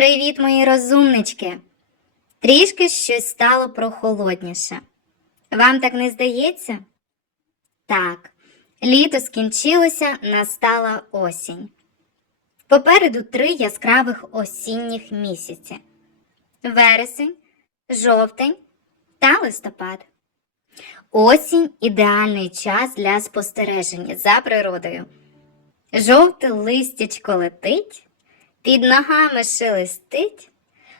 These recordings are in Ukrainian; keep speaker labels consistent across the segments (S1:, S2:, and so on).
S1: Привіт, мої розумнички! Трішки щось стало прохолодніше. Вам так не здається? Так, літо скінчилося, настала осінь. Попереду три яскравих осінніх місяці: вересень, жовтень та листопад. Осінь ідеальний час для спостереження за природою. Жовте листячко летить, під ногами шелестить,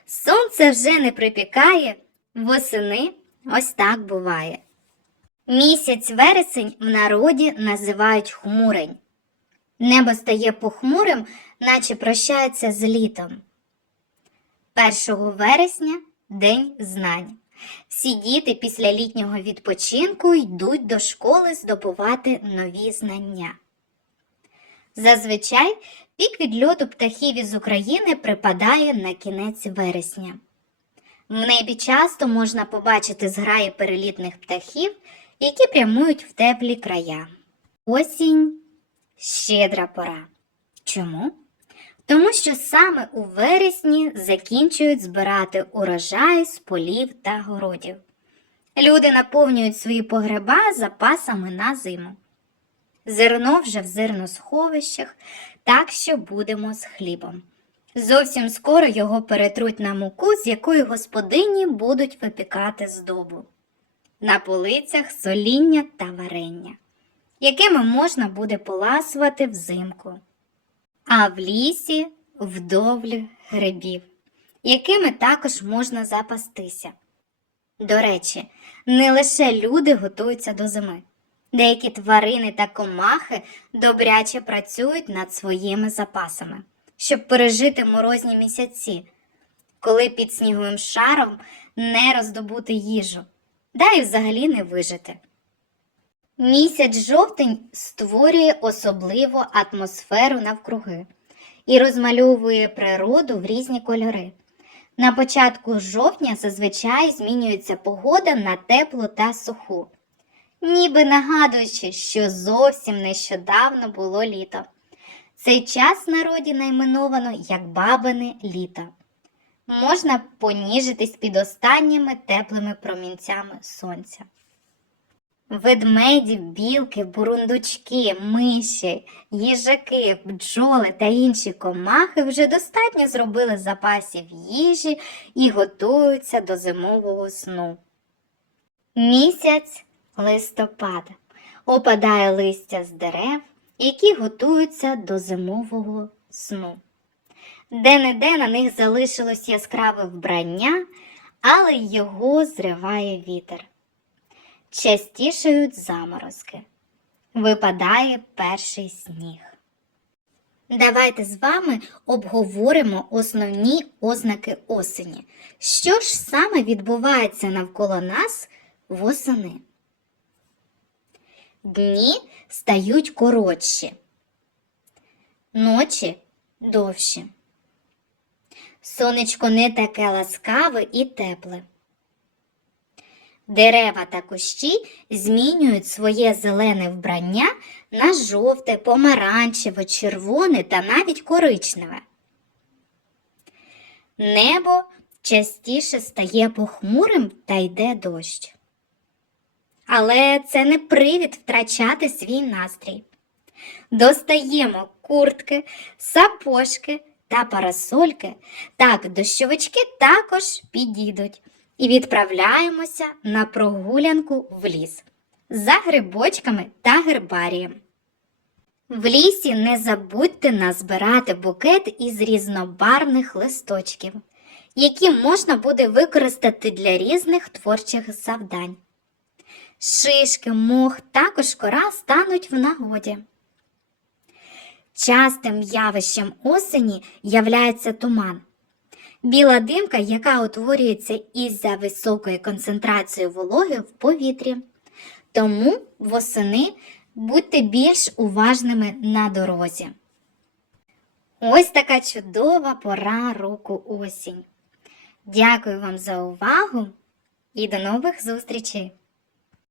S1: сонце вже не припікає, восени ось так буває. Місяць вересень в народі називають хмурень. Небо стає похмурим, наче прощається з літом. 1 вересня День знань. Всі діти після літнього відпочинку йдуть до школи здобувати нові знання. Зазвичай пік відльоту птахів із України припадає на кінець вересня. В небі часто можна побачити зграї перелітних птахів, які прямують в теплі края. Осінь щедра пора. Чому? Тому що саме у вересні закінчують збирати урожай з полів та городів. Люди наповнюють свої погреба запасами на зиму. Зерно вже в зерносховищах, так що будемо з хлібом. Зовсім скоро його перетруть на муку, з якої господині будуть випікати здобу. На полицях соління та варення, якими можна буде поласувати взимку. А в лісі вдовлі грибів, якими також можна запастися. До речі, не лише люди готуються до зими. Деякі тварини та комахи добряче працюють над своїми запасами, щоб пережити морозні місяці, коли під сніговим шаром не роздобути їжу, да й взагалі не вижити. Місяць жовтень створює особливу атмосферу навкруги і розмальовує природу в різні кольори. На початку жовтня зазвичай змінюється погода на теплу та суху ніби нагадуючи, що зовсім нещодавно було літо. Цей час в народі найменовано як бабине літо. Можна поніжитись під останніми теплими промінцями сонця. Ведмеді, білки, бурундучки, миші, їжаки, бджоли та інші комахи вже достатньо зробили запасів їжі і готуються до зимового сну. Місяць листопад. Опадає листя з дерев, які готуються до зимового сну. Де-не-де на них залишилось яскраве вбрання, але його зриває вітер. Частішають заморозки. Випадає перший сніг. Давайте з вами обговоримо основні ознаки осені. Що ж саме відбувається навколо нас восени? Дні стають коротші, ночі довші. Сонечко не таке ласкаве і тепле. Дерева та кущі змінюють своє зелене вбрання на жовте, помаранчеве, червоне та навіть коричневе. Небо частіше стає похмурим та йде дощ. Але це не привід втрачати свій настрій. Достаємо куртки, сапожки та парасольки. Так, дощовички також підійдуть. І відправляємося на прогулянку в ліс за грибочками та гербарієм. В лісі не забудьте назбирати букет із різнобарвних листочків, які можна буде використати для різних творчих завдань. Шишки, мох, також кора стануть в нагоді. Частим явищем осені являється туман. Біла димка, яка утворюється із-за високої концентрації вологи в повітрі. Тому восени будьте більш уважними на дорозі. Ось така чудова пора року осінь. Дякую вам за увагу і до нових зустрічей!